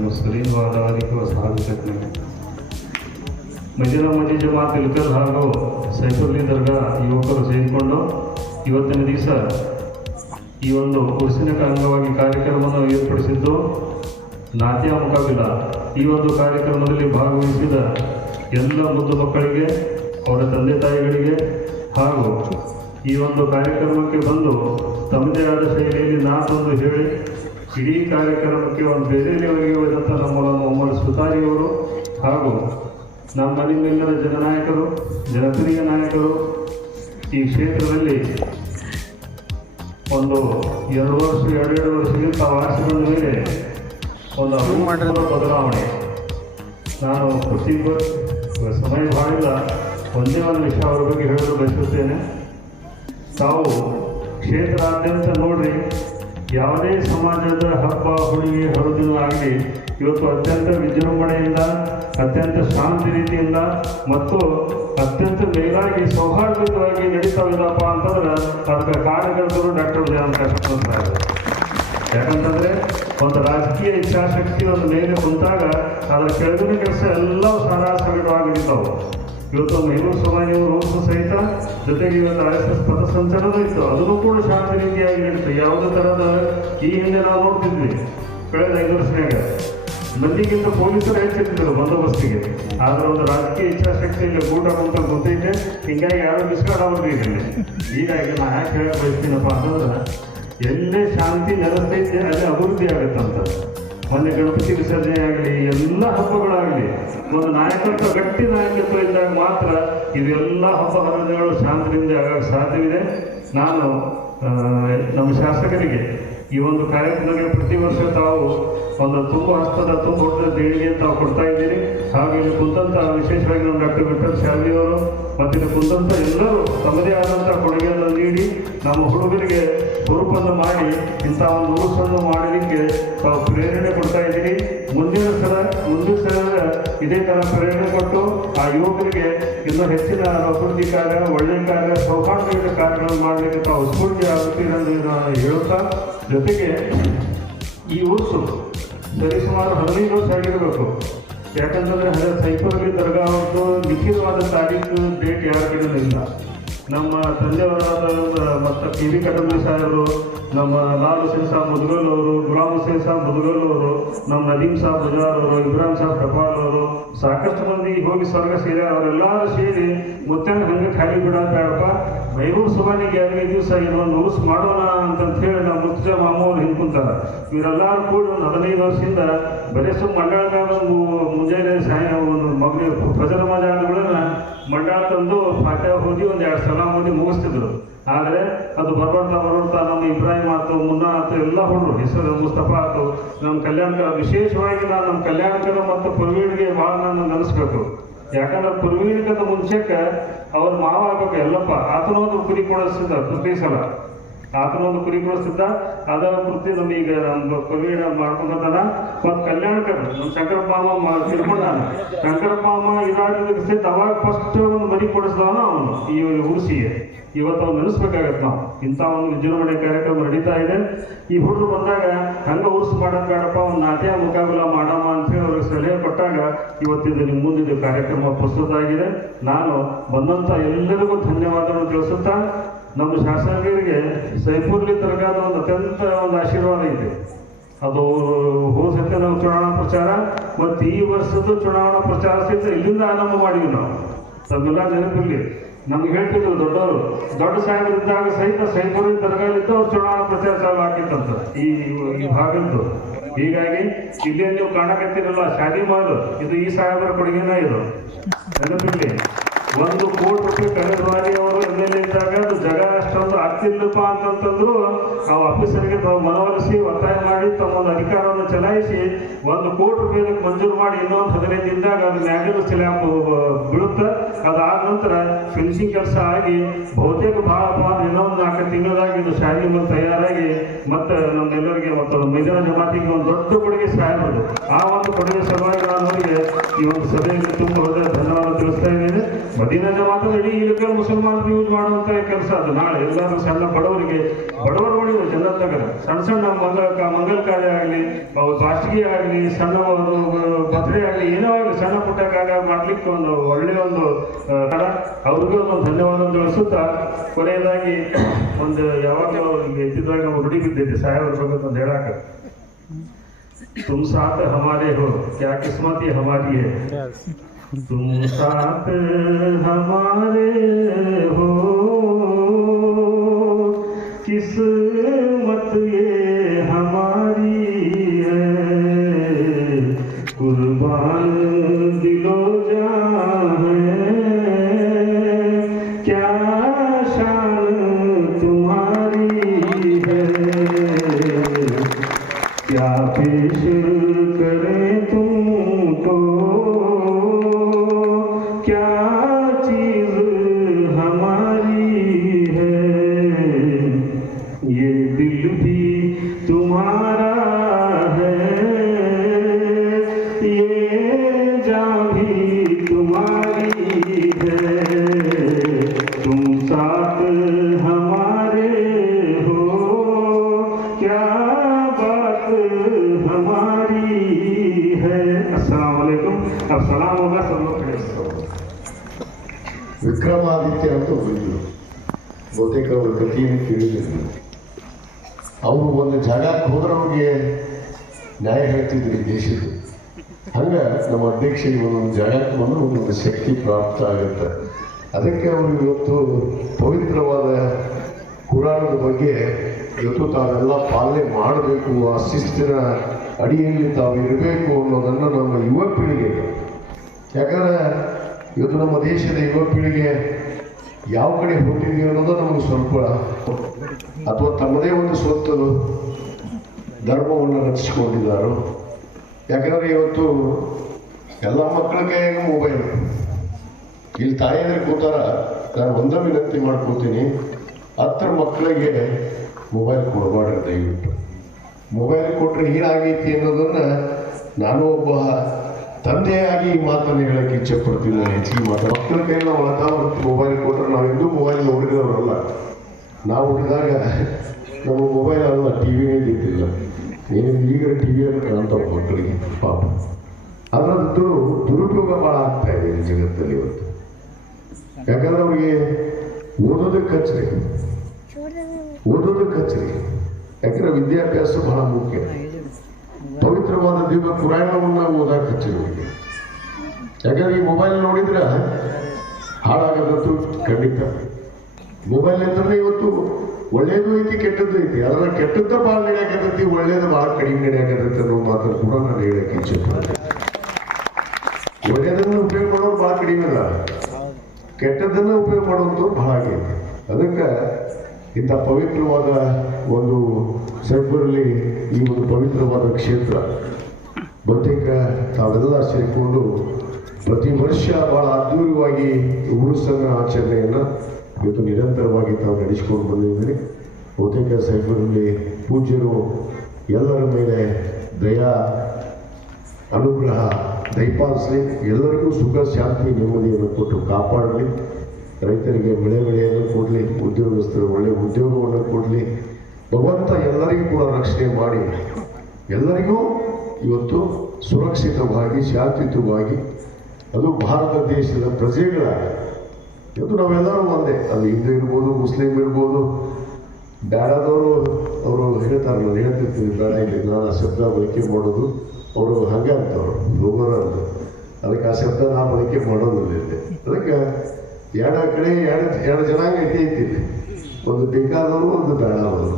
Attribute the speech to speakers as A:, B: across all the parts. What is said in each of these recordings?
A: मुस्लिम वसाहबी ಮಜೀರಾ ಮಜಿ ಜಮಾತ್ ತಿಲ್ಕರ್ ಹಾಗೂ ಸೈಫುಲ್ಲಿ ದರ್ಗಾ ಯುವಕರು ಸೇರಿಕೊಂಡು ಇವತ್ತಿನ ದಿವಸ ಈ ಒಂದು ಉರ್ಸಿನ ಅಂಗವಾಗಿ ಕಾರ್ಯಕ್ರಮವನ್ನು ಏರ್ಪಡಿಸಿದ್ದು ನಾಟ್ಯ ಮುಖಾಬಿಲ ಈ ಒಂದು ಕಾರ್ಯಕ್ರಮದಲ್ಲಿ ಭಾಗವಹಿಸಿದ ಎಲ್ಲ ಮುದ್ದು ಮಕ್ಕಳಿಗೆ ಅವರ ತಂದೆ ತಾಯಿಗಳಿಗೆ ಹಾಗೂ ಈ ಒಂದು ಕಾರ್ಯಕ್ರಮಕ್ಕೆ ಬಂದು ತಮ್ಮದೇ ಆದ ಶೈಲಿಯಲ್ಲಿ ನಾಟೊಂದು ಹೇಳಿ ಇಡೀ ಕಾರ್ಯಕ್ರಮಕ್ಕೆ ಒಂದು ಬೇರೆ ಲೆವೆಲ್ಗೆ ಹೋದಂಥ ನಮ್ಮ ಮೊಹಮ್ಮದ್ ಸುತಾರಿಯವರು ಹಾಗೂ ನಮ್ಮ ಜನನಾಯಕರು, ಜನಪ್ರಿಯ ನಾಯಕರು ಈ ಕ್ಷೇತ್ರದಲ್ಲಿ ಒಂದು ಎರಡು ವರ್ಷ, ಎರಡೆರಡು ವರ್ಷಕ್ಕಿಂತ ಆಸೆ ಬಂದ ಮೇಲೆ ಒಂದು ಅಭಿಮಾನದ ಬದಲಾವಣೆ. ನಾನು ಬ- ಸಮಯ ಭಾಳಿಲ್ಲ ಒಂದೇ ಒಂದು ವಿಷಯ ಅವರ ಬಗ್ಗೆ ಹೇಳಲು ಬಯಸುತ್ತೇನೆ. ತಾವು ಕ್ಷೇತ್ರಾದ್ಯಂತ ನೋಡ್ರಿ ಯಾವುದೇ ಸಮಾಜದ ಹಬ್ಬ, ಹುಡುಗಿ ಹರಿದಿನ ಆಗಲಿ ಇವತ್ತು ಅತ್ಯಂತ ವಿಜೃಂಭಣೆಯಿಂದ, ಅತ್ಯಂತ ಶಾಂತಿ ರೀತಿಯಿಂದ ಮತ್ತು ಅತ್ಯಂತ ಮೇಲಾಗಿ ಸೌಹಾರ್ದಯುತವಾಗಿ ಇಲ್ಲಪ್ಪ ಅಂತಂದ್ರೆ ಅದಕ್ಕೆ ಕಾರ್ಯಕರ್ತರು ಡಾಕ್ಟರ್ ವಿಜಯಂತ ಅಂತಾರೆ ಯಾಕಂತಂದರೆ ಒಂದು ರಾಜಕೀಯ ಇಚ್ಛಾಶಕ್ತಿ ಒಂದು ಮೇಲೆ ಕುಂತಾಗ ಅದರ ಕೆಳಗಿನ ಕೆಲಸ ಎಲ್ಲವೂ ಸಾರಾಸಗಟವಾಗಿ ನಡೀತಾವೆ ಇವತ್ತು ಮೈಮೂರು ಸಮಾಜವು ರೂಪಿಸ ಸಹಿತ ಜೊತೆಗೆ ಇವತ್ತು ಆರ್ ಎಸ್ ಎಸ್ ಪಥಸಂಚಲನ ಇತ್ತು. ಅದನ್ನು ಕೂಡ ಶಾಂತಿ ರೀತಿಯಾಗಿ ನಡೀತು ಯಾವುದೇ ಥರದ ಈ ಹಿಂದೆ ನಾವು ನೋಡ್ತಿದ್ವಿ ಕಳೆದ ಐದು ವರ್ಷನಾಗ ನಂದಿಗಿಂತ ಪೊಲೀಸರು ಹೆಚ್ಚಿರ್ತಿದ್ರು ಬಂದೋಬಸ್ತಿಗೆ. ಆದ್ರೆ ಒಂದು ರಾಜಕೀಯ ಇಚ್ಛಾಶಕ್ತಿಯಲ್ಲಿ ಗೂಟ ಅಂತ ಗೊತ್ತೈತೆ ಹಿಂಗಾಗಿ ಯಾರು ಮಿಸ್ಕಾಡ್ ಇಲ್ಲಿ ಹೀಗಾಗಿ ನಾ ಯಾಕೆ ಹೇಳಕ್ ಬಯಸ್ತೀನಪ್ಪ ಅಂತಂದ್ರೆ, ಎಲ್ಲೇ ಶಾಂತಿ ನೆಲೆಸ್ತೈತೆ ಅಲ್ಲಿ ಅಭಿವೃದ್ಧಿ ಆಗುತ್ತಂತ. ಮೊನ್ನೆ ಗಣಪತಿ ವಿಸರ್ಜನೆ ಆಗಲಿ ಎಲ್ಲ ಹಬ್ಬಗಳಾಗಲಿ, ಒಂದು ನಾಯಕತ್ವ, ಗಟ್ಟಿ ನಾಯಕತ್ವ ಇದ್ದಾಗ ಮಾತ್ರ ಇವೆಲ್ಲ ಹಬ್ಬ ಹರಿದಿನಗಳು ಶಾಂತಿಯಿಂದ ಆಗ ಸಾಧ್ಯವಿದೆ. ನಾನು ನಮ್ಮ ಶಾಸಕರಿಗೆ ಈ ಒಂದು ಕಾರ್ಯಕ್ರಮಕ್ಕೆ ಪ್ರತಿ ವರ್ಷ ತಾವು ಒಂದು ತುಂಬ ಹಸ್ತದ, ತುಂಬ ದೇಣಿಗೆ ತಾವು ಕೊಡ್ತಾ ಇದ್ದೀರಿ. ಹಾಗೂ ಇಲ್ಲಿ ಕುಂತಂತ ವಿಶೇಷವಾಗಿ ನಮ್ಮ ಡಾಕ್ಟರ್ ವಿಠಲ್ ಶಾಲಿಯವರು ಮತ್ತು ಇಲ್ಲಿ ಕುಂತಂತ ಎಲ್ಲರೂ ತಮ್ಮದೇ ಆದಂಥ ಕೊಡುಗೆಯನ್ನು ನೀಡಿ ನಮ್ಮ ಹುಡುಗರಿಗೆ ಸ್ವರೂಪವನ್ನು ಮಾಡಿ, ಇಂಥ ಒಂದು ಉರುಸನ್ನು ಮಾಡಲಿಕ್ಕೆ ತಾವು ಪ್ರೇರಣೆ ಕೊಡ್ತಾ ಇದ್ದೀರಿ. ಮುಂದಿನ ಸಲ ಮುಂದಿನ ಸಲ ಇದೇ ಥರ ಪ್ರೇರಣೆ ಕೊಟ್ಟು ಆ ಯುವಕರಿಗೆ ಇನ್ನೂ ಹೆಚ್ಚಿನ ಅಭಿವೃದ್ಧಿ ಕಾರ್ಯ ಒಳ್ಳೆಯ ಕಾರ್ಯ, ಸೌಹಾರ್ದಯುತ ಕಾರ್ಯಗಳನ್ನು ಮಾಡಲಿಕ್ಕೆ ತಾವು ಸ್ಫೂರ್ತಿ ಆಗುತ್ತೀರಿ ನಾನು ಹೇಳುತ್ತಾ, ಜೊತೆಗೆ ಈ ಉರುಸು ಸರಿಸುಮಾರು ಹದಿನೈದು ವರ್ಷ ಆಗಿರಬೇಕು. ಯಾಕಂತಂದರೆ ಹಳೆ ಸೈಫುರಲ್ಲಿ ದರ್ಗಾ ಅವ್ರದ್ದು ಲಿಖಿತವಾದ ತಾರೀಕು ಡೇಟ್ ಯಾರ ನಮ್ಮ ತಂದೆಯವರಾದ ಮತ್ತು ಪಿ ವಿ ಕಟಂಬಿ ಸಾಹೇಬರು, ನಮ್ಮ ಲಾಲ್ ಹುಸೇನ್ ಸಾಬ್ ಮುದ್ಗಲ್ ಅವರು ಗುಲಾಮ್ ಹುಸೇನ್ ಸಾಬ್ ಮುದ್ಗಲ್ ಅವರು ನಮ್ಮ ನದೀಮ್ ಸಾಬ್ ಬಜಾರ್ ಅವರು ಇಬ್ರಾಹಿಂ ಸಾಬ್ ಕಪಾಲ್ ಅವರು ಸಾಕಷ್ಟು ಮಂದಿ ಹೋಗಿ ಸ್ವರ್ಗ ಸೇರಿ ಅವರೆಲ್ಲರೂ ಸೇರಿ ಮುತ್ತಂಗ ಹಂಗೆ ಖಾಲಿ ಬಿಡೋದು ಬೇಡಪ್ಪ ಮೈರೂರು ಸುಬಾನಿಗೆ ಎರಡು ದಿವಸ ಇದೊಂದು ಉಸ್ ಮಾಡೋಣ ಅಂತಂತ ಹೇಳಿ ನಮ್ಮ ಮುತ್ತಜ ಮಾಮೂರು ಹಿಂದ್ಕುಂತಾರೆ ಇವರೆಲ್ಲರೂ ಕೂಡ ಒಂದು ಹದಿನೈದು ವರ್ಷದಿಂದ ಬರೀ ಸುಮ್ಮ ಮಂಡಳದಾಗ ಮುಂಜಾನೆ ಸಾಯ ಒಂದು ಪ್ರಜರ ಮಜಾಗಳನ್ನ ಮಂಡಳ ತಂದು ಪಾಠ ಓದಿ ಒಂದು ಎರಡು ಸಲ ಓದಿ ಮುಗಿಸ್ತಿದ್ರು. ಆದರೆ ಅದು ಬರ್ಬರ್ತಾ ಬರ್ಬರ್ತಾ ನಮ್ಮ ಇಬ್ರಾಹಿಂ ಆಯ್ತು ಮುನ್ನ ಆತು, ಎಲ್ಲ ಹುಡುಗರು ಹೆಸರು ಮುಸ್ತಫಾ ಆಯ್ತು ನಮ್ಮ ಕಲ್ಯಾಣಕರ ವಿಶೇಷವಾಗಿ ನಾನು ನಮ್ಮ ಕಲ್ಯಾಣಕರ ಮತ್ತು ಪ್ರವೀಣ್ಗೆ ಭಾಳ ನಾನು ನೆನೆಸ್ಬೇಕು. ಯಾಕಂದ್ರೆ ಪ್ರವೀಣ್ಕಂತ ಮುಂಚೆಕ್ಕೆ ಅವ್ರ ಮಾವ ಆಗ್ಬೇಕು, ಎಲ್ಲಪ್ಪ. ಆತನ ಒಂದು ಕುರಿ ಕೊಡಿಸ್ತಿದ್ದ ಪ್ರತಿ ಸಲ. ಆತನ ಒಂದು ಕುರಿ ಕೊಡಿಸ್ತಿದ್ದ ಅದರ ವೃತ್ತಿ ನಮೀಗ ನಮ್ಮ ಕವಿಡ ಮಾಡ್ಕೊಂಡದ ಮತ್ತು ಕಲ್ಯಾಣಕ ನಮ್ಮ ಶಂಕರಪ್ಪ ಮಾಮ ತಿಳ್ಕೊಂಡಾನ. ಶಂಕರಪ್ಪ ಮಾಮ ಇದಾಗಿದ್ದಕ್ಕೆ ಅವಾಗ ಫಸ್ಟ್ ಒಂದು ಮರಿ ಕೊಡಿಸ್ದವನ ಅವನು, ಈ ಹುಡುಸಿಗೆ. ಇವತ್ತು ಅವ್ನು ನೆನೆಸ್ಬೇಕಾಗತ್ತೆ ನಾವು. ಇಂಥ ಒಂದು ವಿಜೃಂಭಣೆ ಕಾರ್ಯಕ್ರಮ ನಡೀತಾ ಇದೆ. ಈ ಹುಡುಗರು ಬಂದಾಗ, ಹಂಗ ಉರ್ಸು ಮಾಡೋದು ಬೇಡಪ್ಪ ಒಂದು ನಾಟ್ಯ ಮುಖಾಬಿಲ ಮಾಡಮ್ಮ ಅಂತ ಹೇಳಿ ಅವ್ರಿಗೆ ಸಲಹೆ ಕೊಟ್ಟಾಗ ಇವತ್ತಿದ್ದು ನಿಮ್ಮ ಮುಂದಿದ್ದು ಕಾರ್ಯಕ್ರಮ ಪ್ರಸ್ತುತ ಆಗಿದೆ. ನಾನು ಬಂದಂಥ ಎಲ್ಲರಿಗೂ ಧನ್ಯವಾದಗಳನ್ನು ತಿಳಿಸುತ್ತಾ ನಮ್ಮ ಶಾಸಕರಿಗೆ ಸೈಫುರ್ಲಿ ತರಗಾದ ಒಂದು ಅತ್ಯಂತ ಒಂದು ಆಶೀರ್ವಾದ ಇದೆ. ಅದು ಹೋದ ಸತ್ಯ ನಾವು ಚುನಾವಣಾ ಪ್ರಚಾರ ಮತ್ತು ಈ ವರ್ಷದ ಚುನಾವಣಾ ಪ್ರಚಾರ ಸಹಿತ ಇಲ್ಲಿಂದ ಆರಂಭ ಮಾಡಿವಿ ನಾವು. ತಮ್ಮೆಲ್ಲ ನೆನಪಿರ್ಲಿ ನಮ್ಗೆ ಹೇಳ್ತಿದ್ರು ದೊಡ್ಡವರು, ದೊಡ್ಡ ಸಾಹೇಬರಿದ್ದಾಗ ಸಹಿತ ಸೈಫುರ್ಲಿ ತರಗಾಲಿದ್ದು ಅವ್ರು ಚುನಾವಣಾ ಪ್ರಚಾರ ಚಾಲು ಆಗಿತ್ತಂತ ಈ ಈ ಭಾಗದ್ದು. ಹೀಗಾಗಿ ಇಲ್ಲಿ ನೀವು ಕಾಣಕತ್ತೀರಲ್ಲ, ಶಾದಿ ಮಾಲು. ಇದು ಈ ಸಾಹೇಬರ ಕೊಡುಗೆನೇ ಇದು. ನೆನಪಿರ್ಲಿ ಒಂದು ಕೋಟಿ ರೂಪಾಯಿ ಕಳೆದ ಬಾರಿ ಅವರು ಎಂ ಎಲ್ ಇದ್ದಾಗ ಅದು ಜಗ ಆಗ್ತಿಲ್ಲಪ್ಪ ಅಂತಂತಂದ್ರು ನಾವು ಆಫೀಸರ್ಗೆ ತಾವು ಮನವೊಲಿಸಿ ಒತ್ತಾಯ ಮಾಡಿ ತಮ್ಮ ಒಂದು ಅಧಿಕಾರವನ್ನು ಚಲಾಯಿಸಿ ಒಂದು ಕೋಟಿ ರೂಪಾಯಿ ಮಂಜೂರು ಮಾಡಿ ಇನ್ನೊಂದು ಹದಿನೈದು ದಿನದಾಗ ಅದು ಮ್ಯಾಗಿನ ಸ್ಲ್ಯಾಬ್ ಬೀಳುತ್ತೆ. ಅದಾದ ನಂತರ ಫಿನಿಶಿಂಗ್ ಕೆಲಸ ಆಗಿ ಬಹುತೇಕ ಭಾಳ ಬಹಳ ಇನ್ನೊಂದು ನಾಲ್ಕು ತಿಂಗಳಾಗಿ ಇದು ಶಾಲೆ ಮುಂದೆ ತಯಾರಾಗಿ ಮತ್ತೆ ನಮ್ಮೆಲ್ಲರಿಗೆ ಮತ್ತು ಮೈದಾನ ಜಮಾತಿಗೆ ಒಂದು ದೊಡ್ಡ ಕೊಡುಗೆ ಸಹಾಯ ಆ ಒಂದು ಕೊಡುಗೆ ಸಲುವಾಗಿ ನಾನು ಅವರಿಗೆ ಈ ಒಂದು ಸಭೆಯಲ್ಲಿ ತುಂಬ ಹೃದಯ ಧನ್ಯವಾದ ತಿಳಿಸ್ತಾ ಇದ್ದೇನೆ ಮದೀನಾ ಜಮಾತ ಇಡೀ ಇಳಕಲ್ ಮುಸಲ್ಮಾನರು ಯೂಸ್ ಮಾಡುವಂತ ಕೆಲಸ ಅದು ನಾಳೆ ಎಲ್ಲರೂ ಸಣ್ಣ ಬಡವರಿಗೆ ಬಡವರು ಉಳಿಯುವ ಜನತಾಗರ ಸಣ್ಣ ಸಣ್ಣ ಮಂಗಲ ಮಂಗಲ ಕಾರ್ಯ ಆಗಲಿ ಬಾಸ್ಟಿಗೆ ಆಗಲಿ ಸಣ್ಣ ಒಂದು ಬರ್ತಡೇ ಆಗಲಿ ಏನೋ ಆಗಲಿ ಸಣ್ಣ ಪುಟ್ಟ ಕಾರ್ಯ ಮಾಡ್ಲಿಕ್ಕೆ ಒಂದು ಒಳ್ಳೆಯ ಒಂದು ಆ, ಕಡ ಅವ್ರಿಗೂ ಒಂದು ಧನ್ಯವಾದ ತಿಳಿಸುತ್ತಾ ಕೊನೆಯದಾಗಿ ಒಂದು ಯಾವಾಗಲೂ ಇಲ್ಲಿ ಎದ್ದಿದ್ದಾಗ ನಾವು ರೂಢಿ ಬಿದ್ದಿದ್ದೆ ಸಾಹೇಬರ ಬಗ್ಗೆ ಒಂದು ಹೇಳಾಕ तुम साथ हमारे हो क्या किस्मत ये हमारी है ہمارے ہو کس مت یہ वालेकुम अब सलाम होगा सब लोग खड़े हो।
B: ವಿಕ್ರಮಾದಿತ್ಯ ಅಂತ ಒಬ್ಬರು ಬಹುತೇಕ ಅವ್ರ ಕಥೆಯನ್ನು ಕೇಳಿದ್ರು ಅವರು ಒಂದು ಜಾಗಕ್ಕೆ ಹೋದ್ರೆ ಅವ್ರಿಗೆ ನ್ಯಾಯ ಹೇಳ್ತಿದ್ರು ಈ ದೇಶದ್ದು ಹಂಗ ನಮ್ಮ ಅಧ್ಯಕ್ಷರಿಗೆ ಒಂದೊಂದು ಜಾಗಕ್ಕೆ ಬಂದ್ರೆ ಒಂದೊಂದು ಶಕ್ತಿ ಪ್ರಾಪ್ತ ಆಗುತ್ತೆ ಅದಕ್ಕೆ ಅವರು ಇವತ್ತು ಪವಿತ್ರವಾದ ಕುರಾನದ ಬಗ್ಗೆ ಇವತ್ತು ತಾವೆಲ್ಲ ಪಾಲನೆ ಮಾಡಬೇಕು ಆ ಶಿಸ್ತಿನ ಅಡಿಯಲ್ಲಿ ತಾವು ಇರಬೇಕು ಅನ್ನೋದನ್ನು ನಮ್ಮ ಯುವ ಪೀಳಿಗೆ. ಯಾಕಂದ್ರೆ ಇವತ್ತು ನಮ್ಮ ದೇಶದ ಯುವ ಪೀಳಿಗೆ ಯಾವ ಕಡೆ ಹೊಟ್ಟಿದೀವಿ ಅನ್ನೋದು ನಮಗೆ ಸ್ವಲ್ಪ ಅಥವಾ ತಮ್ಮದೇ ಒಂದು ಸ್ವತ್ತು ಧರ್ಮವನ್ನು ರಚಿಸಿಕೊಂಡಿದ್ದಾರೋ. ಯಾಕಂದ್ರೆ ಇವತ್ತು ಎಲ್ಲ ಮಕ್ಕಳ ಕೈಯಾಗ ಮೊಬೈಲ್ ಇಲ್ಲಿ ತಾಯಿಯಂದ್ರೆ ಕೂತಾರ, ನಾನು ಒಂದ ವಿನಂತಿ ಮಾಡ್ಕೋತೀನಿ ಹತ್ತರ ಮಕ್ಕಳಿಗೆ ಮೊಬೈಲ್ ಕೊಡಬಾರ್ದು ದಯವಿಟ್ಟು. ಮೊಬೈಲ್ ಕೊಟ್ಟರೆ ಏನಾಗೈತಿ ಅನ್ನೋದನ್ನ ನಾನು ಒಬ್ಬ ತಂದೆಯಾಗಿ ಈ ಮಾತನ್ನು ಹೇಳಕ್ಕೆ ಇಚ್ಛೆ ಪಡ್ತೀನಿ. ಹೆಚ್ಚಿಗೆ ಮಾತು ಮಕ್ಕಳ ಕೈ ನಾವು ಮೊಬೈಲ್ ಕೊಟ್ಟರೆ ನಾವು ಎಂದೂ ಮೊಬೈಲ್ ನೋಡಿದವರಲ್ಲ ನಾವು ಹುಟ್ಟಿದಾಗ ನಮ್ಮ ಮೊಬೈಲ್ ಅಲ್ಲ ಟಿ ವಿನೇ ಇದ್ದಿಲ್ಲ ಏನು ಈಗ ಟಿ ಅಂತ ಕೇಳ್ತಾರೆ ಮಕ್ಕಳಿಗೆ, ಪಾಪ. ಅದರಂತೂ ದುರುಪಯೋಗ ಭಾಳ ಆಗ್ತಾ ಇದೆ ಈ ಜಗತ್ತಲ್ಲಿ ಇವತ್ತು. ಯಾಕಂದ್ರೆ ಅವ್ರಿಗೆ ಓದೋದಕ್ಕೆ ಹಚ್ಚರಿ ಓದೋದಕ್ಕೆ ಹಚ್ಚ್ರಿ ಯಾಕಂದ್ರೆ ವಿದ್ಯಾಭ್ಯಾಸ ಬಹಳ ಮುಖ್ಯ. ಪವಿತ್ರವಾದ ದಿವ್ಯ ಪುರಾಣವನ್ನು ಓದಕ್ಕೆ ಹಚ್ಚಿರಿ ಅವ್ರಿಗೆ ಯಾಕಂದ್ರೆ ಈ ಮೊಬೈಲ್ ನೋಡಿದ್ರೆ ಹಾಳಾಗೋದಂತೂ ಖಂಡಿತ. ಮೊಬೈಲ್ ಅಂದ್ರೆ ಇವತ್ತು ಒಳ್ಳೇದು ಐತಿ, ಕೆಟ್ಟದ್ದು ಐತಿ. ಅದರ ಕೆಟ್ಟದ್ದ ಭಾಳ ನಡೆಯಾಕತ್ತೈತಿ ಒಳ್ಳೇದು ಭಾಳ ಕಡಿಮೆ ನಡೆಯಾಕತ್ತೈತಿ ಅನ್ನೋ ಮಾತನ್ನು ಕೂಡ ನಾನು ಹೇಳಕ್ಕೆ ಇಚ್ಛೆ ಒಳ್ಳೆಯದನ್ನು ಉಪಯೋಗ ಮಾಡೋರು ಭಾಳ ಕಡಿಮೆ ಅಲ್ಲ. ಕೆಟ್ಟದ್ದನ್ನ ಉಪಯೋಗ ಮಾಡುವಂಥವ್ರು ಬಹಳ ಆಗೈತಿ ಅದಕ್ಕೆ ಇಂಥ ಪವಿತ್ರವಾದ ಒಂದು ಸೆಂಬರಲ್ಲಿ ಈ ಒಂದು ಪವಿತ್ರವಾದ ಕ್ಷೇತ್ರ. ಬಹುತೇಕ ತಾವೆಲ್ಲ ಸೇರಿಕೊಂಡು ಪ್ರತಿ ವರ್ಷ ಬಹಳ ಅದ್ದೂರಿಯಾಗಿ ಉರುಸನ್ನ ಆಚರಣೆಯನ್ನು ಇವತ್ತು ನಿರಂತರವಾಗಿ ತಾವು ನಡೆಸಿಕೊಂಡು ಬಂದಿದ್ದೀರಿ ಬಹುತೇಕ ಸೈಫರಲ್ಲಿ ಪೂಜ್ಯರು ಎಲ್ಲರ ಮೇಲೆ ದಯಾ, ಅನುಗ್ರಹ, ದಯಪಾಲಿಸಲಿ. ಎಲ್ಲರಿಗೂ ಸುಖ, ಶಾಂತಿ, ನೆಮ್ಮದಿಯನ್ನು ಕೊಟ್ಟು ಕಾಪಾಡಲಿ. ರೈತರಿಗೆ ಬೆಳೆ ಬೆಳೆಯನ್ನು ಕೊಡಲಿ, ಉದ್ಯೋಗಸ್ಥರು ಒಳ್ಳೆಯ ಉದ್ಯೋಗವನ್ನು ಕೊಡಲಿ. ಭಗವಂತ ಎಲ್ಲರಿಗೂ ಕೂಡ ರಕ್ಷಣೆ ಮಾಡಿ. ಎಲ್ಲರಿಗೂ ಇವತ್ತು ಸುರಕ್ಷಿತವಾಗಿ, ಶಾಂತಿಯುತವಾಗಿ, ಅದು ಭಾರತ ದೇಶದ ಪ್ರಜೆಗಳ ಇವತ್ತು ನಾವೆಲ್ಲರೂ ಒಂದೇ. ಅದು ಹಿಂದೂ ಇರ್ಬೋದು, ಮುಸ್ಲಿಂ ಇರ್ಬೋದು ಬೇಡದವರು ಅವರು ಹೇಳ್ತಾರೆ, ನಾನು ಹೇಳ್ತಿರ್ತೀನಿ, ಬೇಡ, ಇಲ್ಲಿ ನಾನು ಆ ಶಬ್ದ ಬಳಕೆ ಮಾಡೋದು. ಅವರು ಹಂಗೆ ಅಂತವ್ರು ಹೋಗೋರು ಅಂತ. ಅದಕ್ಕೆ ಆ ಶಬ್ದ ನಾ ಬಳಕೆ ಮಾಡೋದಿಲ್ಲ ಅದಕ್ಕೆ ಎರಡು ಕಡೆ ಎರಡು ಎರಡು ಜನಾಂಗ ಐತಿ. ಒಂದು ಬೇಕಾದವರು, ಒಂದು ಬೇಡದವರು.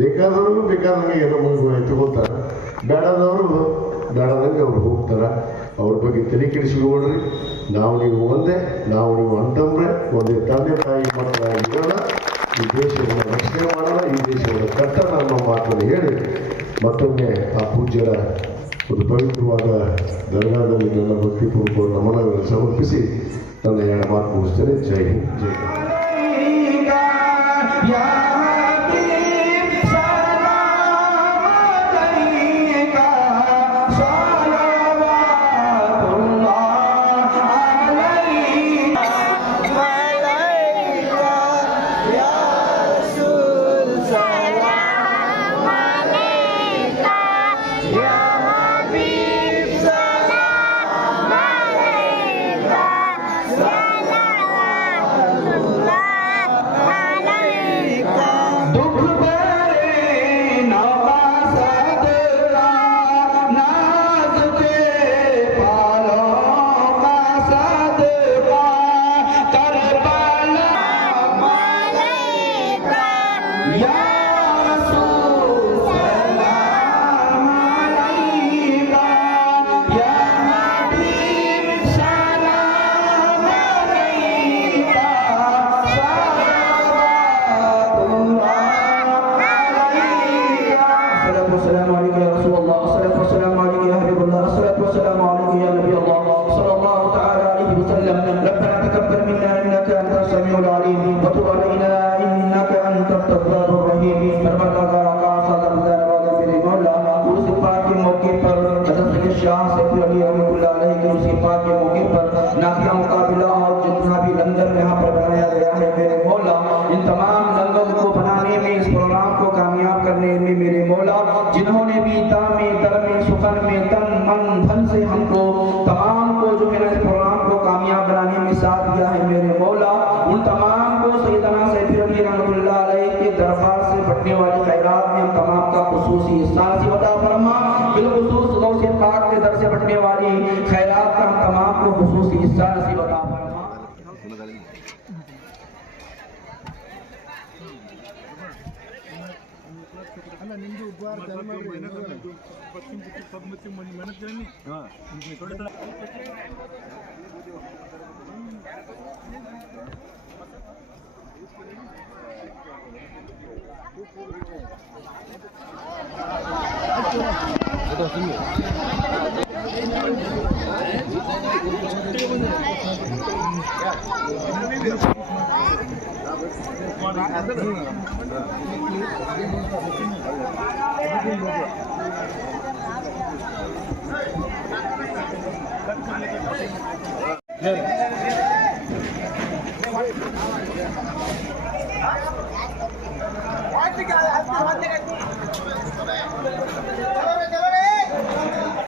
B: ಬೇಕಾದವ್ರಿಗೂ ಬೇಕಾದಂಗೆ ಏನೋ ಎತ್ಕೊಳ್ತಾರೆ ಬೇಡದವರು, ಬೇಡದಂಗೆ ಅವ್ರು ಹೋಗ್ತಾರೆ. ಅವ್ರ ಬಗ್ಗೆ ತಲೆ ಕೆಡಿಸ್ಕೊಳ್ರಿ ನಾವು ನೀವು ಒಂದೇ, ನಾವು ನೀವು ಅಂತಂದ್ರೆ ಒಂದೇ ತಂದೆ ತಾಯಿ ಇರೋಣ. ಈ ದೇಶವನ್ನು ರಕ್ಷಣೆ ಮಾಡೋಣ, ಈ ದೇಶವನ್ನು ಕಟ್ಟೋಣ ಅನ್ನೋ ಮಾತನ್ನು ಹೇಳಿ ಮತ್ತೊಮ್ಮೆ ಆ ಪೂಜ್ಯರ ಒಂದು ಪವಿತ್ರವಾದ ದರ್ಗಾದಲ್ಲಿ ನನ್ನ ಭಕ್ತಿಪೂರ್ವಕ ನಮನಗಳನ್ನು ಸಮರ್ಪಿಸಿ ನನ್ನ ಎರಡು ಮಾತು ಮುಗಿಸ್ತೇನೆ ಜೈ ಹಿಂದ್ ಜೈ
C: شاہ سید علی رحمۃ اللہ علیہ کی وصیفہ کے موقع پر نافیہ مقابلہ اور جتنا بھی لنگر یہاں پر بنایا گیا ہے، میرے مولا، ان تمام لنگروں کو بنانے میں، اس پروگرام کو کامیاب کرنے میں میرے مولا، جنہوں نے بھی تام میں سخن میں تن من دھن سے ہم کو، تمام کو جو ہے اس پروگرام کو کامیاب بنانے میں ساتھ دیا ہے، میرے مولا، ان تمام کو سیدنا سید علی رحمۃ اللہ علیہ کے دربار سے بٹنے والی خیرات میں ہم تمام کا خصوصی احساس عطا فرما۔ بالخصوص غوث پاک بچنے والی خیرات کا تمام کو خصوصی
D: حصہ نصیب عطا فرما۔ Yeah.